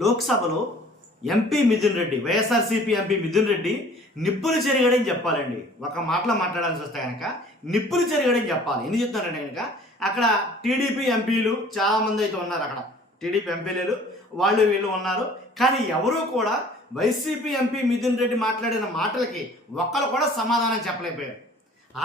లోక్సభలో MP Mithun Reddy, YSRCP MP Mithun Reddy నిప్పులు చెరిగాడని చెప్పాలండి. ఒక మాటలో మాట్లాడాల్సి వస్తే కనుక నిప్పులు చెరిగాడని చెప్పాలి. ఎందుకు చెప్తానంటే కనుక అక్కడ టీడీపీ ఎంపీలు చాలామంది అయితే ఉన్నారు. అక్కడ టీడీపీ ఎంపీలు వాళ్ళు వీళ్ళు ఉన్నారు. కానీ ఎవరూ కూడా వైసీపీ ఎంపీ మిథున్ రెడ్డి మాట్లాడిన మాటలకి ఒక్కరు కూడా సమాధానం చెప్పలేకపోయారు.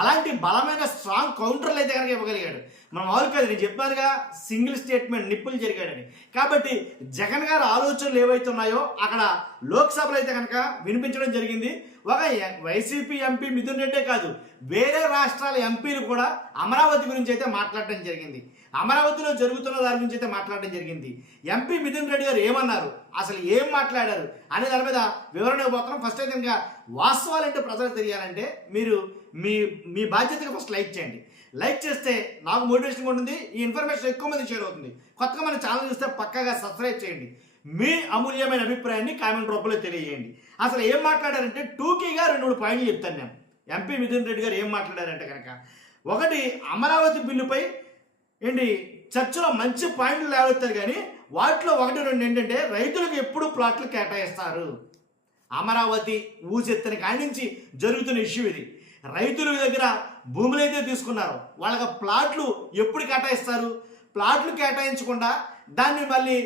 అలాంటి బలమైన స్ట్రాంగ్ కౌంటర్లు అయితే కనుక ఇవ్వగలిగాడు. మనం మామూలు కాదు, నేను చెప్పానుగా సింగిల్ స్టేట్మెంట్ నిప్పులు జరిగాడని. కాబట్టి జగన్ గారి ఆలోచనలు ఏవైతే ఉన్నాయో అక్కడ లోక్సభలో అయితే కనుక వినిపించడం జరిగింది. ఒక వైసీపీ ఎంపీ మిథున్ రెడ్డే కాదు, వేరే రాష్ట్రాల ఎంపీలు కూడా అమరావతి గురించి అయితే మాట్లాడడం జరిగింది. అమరావతిలో జరుగుతున్న దాని గురించి అయితే మాట్లాడడం జరిగింది. ఎంపీ మిథున్ రెడ్డి గారు ఏమన్నారు, అసలు ఏం మాట్లాడారు అనే దాని మీద వివరణ ఇవ్వబోతున్నాం. ఫస్ట్ అయితే ఇంకా వాస్తవాలు అంటే ప్రజలకు తెలియాలంటే మీరు మీ బాధ్యతగా ఫస్ట్ లైక్ చేయండి. లైక్ చేస్తే నాకు మోటివేషన్ ఉంటుంది, ఈ ఇన్ఫర్మేషన్ ఎక్కువ మంది షేర్ అవుతుంది. కొత్తగా మన ఛానల్ చూస్తే పక్కాగా సబ్స్క్రైబ్ చేయండి. మీ అమూల్యమైన అభిప్రాయాన్ని కామెంట్ రూపంలో తెలియజేయండి. అసలు ఏం మాట్లాడారంటే టూకీగా 2-3 పాయింట్లు చెప్తాను నేను. ఎంపీ మిథున్ రెడ్డి గారు ఏం మాట్లాడారంటే కనుక, ఒకటి అమరావతి బిల్లుపై చర్చలో మంచి పాయింట్లు లేవెత్తారు. కానీ వాటిలో 1-2 ఏంటంటే రైతులకు ఎప్పుడు ప్లాట్లు కేటాయిస్తారు. అమరావతి ఊసెత్తని కాడి నుంచి జరుగుతున్న ఇష్యూ ఇది. రైతుల దగ్గర భూములు అయితే తీసుకున్నారు, వాళ్ళకి ప్లాట్లు ఎప్పుడు కేటాయిస్తారు? ప్లాట్లు కేటాయించకుండా దాన్ని మళ్ళీ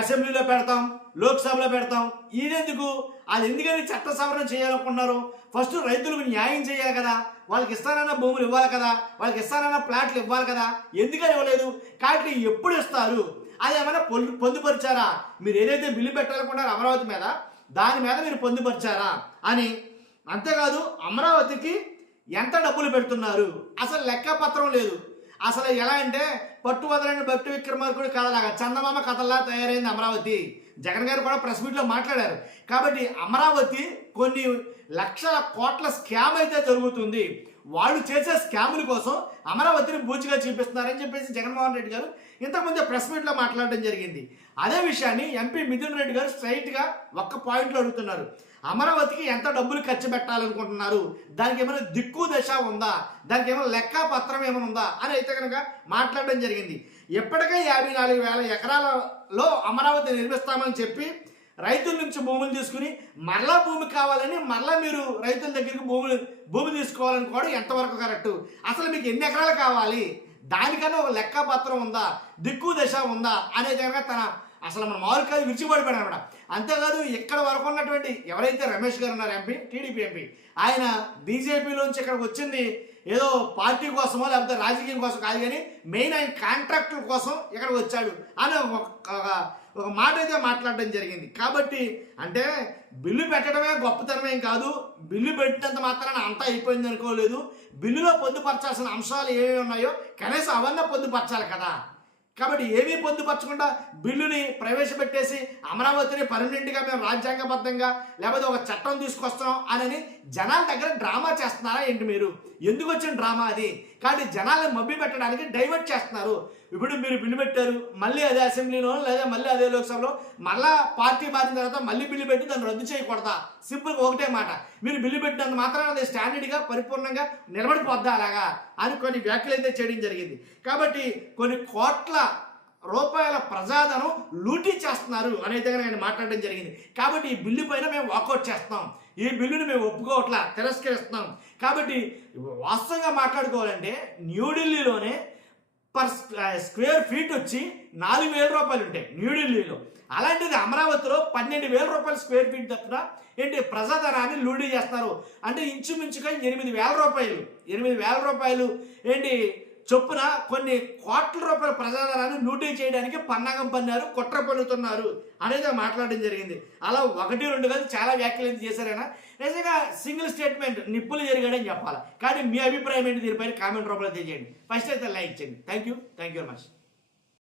అసెంబ్లీలో పెడతాం, లోక్సభలో పెడతాం. ఇదెందుకు? అది ఎందుకని చట్ట సవరణ చేయాలనుకున్నారు? ఫస్ట్ రైతులకు న్యాయం చేయాలి కదా, వాళ్ళకి ఇస్తానన్న భూములు ఇవ్వాలి కదా, వాళ్ళకి ఇస్తానన్న ప్లాట్లు ఇవ్వాలి కదా, ఎందుకని ఇవ్వలేదు? కాబట్టి ఎప్పుడు ఇస్తారు? అది ఏమైనా పొందుపరిచారా? మీరు ఏదైతే బిల్లు పెట్టాలనుకున్నారో అమరావతి మీద, దాని మీద మీరు పొందుపరిచారా అని. అంతేకాదు అమరావతికి ఎంత డబ్బులు పెడుతున్నారు అసలు లెక్కపత్రం లేదు. అసలు ఎలా అంటే పట్టు వదలని భక్తి విక్రమార్కుడి కథలాగా చందమామ కథలా తయారైంది అమరావతి. జగన్ గారు కూడా ప్రెస్ మీట్లో మాట్లాడారు. కాబట్టి అమరావతి కొన్ని లక్షల కోట్ల స్కామ్ అయితే జరుగుతుంది. వాళ్ళు చేసే స్కాముల కోసం అమరావతిని బూచిగా చూపిస్తున్నారని చెప్పేసి జగన్మోహన్ రెడ్డి గారు ఇంతకుముందే ప్రెస్ మీట్లో మాట్లాడడం జరిగింది. అదే విషయాన్ని ఎంపీ మిథున్ రెడ్డి గారు స్ట్రైట్గా ఒక్క పాయింట్లో అడుగుతున్నారు. అమరావతికి ఎంత డబ్బులు ఖర్చు పెట్టాలనుకుంటున్నారు, దానికి ఏమైనా దిక్కు దశ ఉందా, దానికి ఏమైనా లెక్కపత్రం ఏమైనా ఉందా అని అయితే కనుక మాట్లాడడం జరిగింది. ఎప్పటికే 54,000 ఎకరాలలో అమరావతి నిర్మిస్తామని చెప్పి రైతుల నుంచి భూములు తీసుకుని మరలా భూమి కావాలని మరలా మీరు రైతుల దగ్గరికి భూమి తీసుకోవాలని కూడా ఎంతవరకు కరెక్టు? అసలు మీకు ఎన్ని ఎకరాలు కావాలి, దానికన్నా ఒక లెక్కపత్రం ఉందా, దిక్కు దశ ఉందా అనేది కనుక తన అసలు మన మామూలు కాదు విడిచిపడిపోయాడు అనమాట. అంతేకాదు ఇక్కడ వరకు ఉన్నటువంటి ఎవరైతే రమేష్ గారు ఉన్నారు ఎంపీ, టీడీపీ ఎంపీ, ఆయన బీజేపీలోంచి ఇక్కడికి వచ్చింది ఏదో పార్టీ కోసమో లేకపోతే రాజకీయం కోసం కాదు, కానీ మెయిన్ ఆయన కాంట్రాక్టుల కోసం ఇక్కడికి వచ్చాడు అని ఒక మాట అయితే మాట్లాడడం జరిగింది. కాబట్టి అంటే బిల్లు పెట్టడమే గొప్పతనమేం కాదు, బిల్లు పెట్టినంత మాత్రాన అంతా అయిపోయింది అనుకోలేదు. బిల్లులో పొందుపరచాల్సిన అంశాలు ఏమేమి ఉన్నాయో కనీసం అవన్నీ పొందుపరచాలి కదా. కాబట్టి ఏమీ పొందుపరచకుండా బిల్లుని ప్రవేశపెట్టేసి అమరావతిని పర్మనెంట్గా మేము రాజ్యాంగబద్ధంగా లేకపోతే ఒక చట్టం తీసుకొస్తున్నాం అని జనాల దగ్గర డ్రామా చేస్తున్నారా ఏంటి మీరు? ఎందుకు వచ్చిన డ్రామా అది? కాబట్టి జనాలను మభ్య పెట్టడానికి డైవర్ట్ చేస్తున్నారు. ఇప్పుడు మీరు బిల్లు పెట్టారు, మళ్ళీ అదే అసెంబ్లీలో లేదా మళ్ళీ అదే లోక్సభలో మళ్ళా పార్టీ మారిన తర్వాత మళ్ళీ బిల్లు పెట్టి దాన్ని రద్దు చేయకూడదా? సింపుల్గా ఒకటే మాట, మీరు బిల్లు పెట్టినంత మాత్రాన అది స్టాండర్డ్గా పరిపూర్ణంగా నిలబడిపోద్దా అలాగా అని కొన్ని వ్యాఖ్యలు అయితే చేయడం జరిగింది. కాబట్టి కొన్ని కోట్ల రూపాయల ప్రజాధనం లూటీ చేస్తున్నారు అనేది ఆయన మాట్లాడడం జరిగింది. కాబట్టి ఈ బిల్లు పైన మేము వాకౌట్ చేస్తాం, ఈ బిల్లుని మేము ఒప్పుకోవట్లా, తిరస్కరిస్తున్నాం. కాబట్టి వాస్తవంగా మాట్లాడుకోవాలంటే న్యూఢిల్లీలోనే పర్ స్క్వేర్ ఫీట్ వచ్చి 4,000 రూపాయలు ఉంటాయి న్యూఢిల్లీలో. అలాంటిది అమరావతిలో 12,000 రూపాయలు స్క్వేర్ ఫీట్ తప్పున ప్రజాధనాన్ని లూటీ చేస్తారు. అంటే ఇంచుమించుగా 8,000 రూపాయలు చొప్పున కొన్ని కోట్ల రూపాయల ప్రజాధనాన్ని లూటీ చేయడానికి పన్నాగం పన్నారు, కుట్ర పన్నుతున్నారు అనేది మాట్లాడడం జరిగింది. అలా 1-2 కాదు చాలా వ్యాఖ్యలు చేశారైనా. నిజంగా సింగిల్ స్టేట్మెంట్ నిప్పులు జరిగాడని చెప్పాలి. కానీ మీ అభిప్రాయం ఏంటి దీనిపైన కామెంట్ రూపంలో తెలియజేయండి. ఫస్ట్ అయితే లైక్ చేయండి. Thank you very much.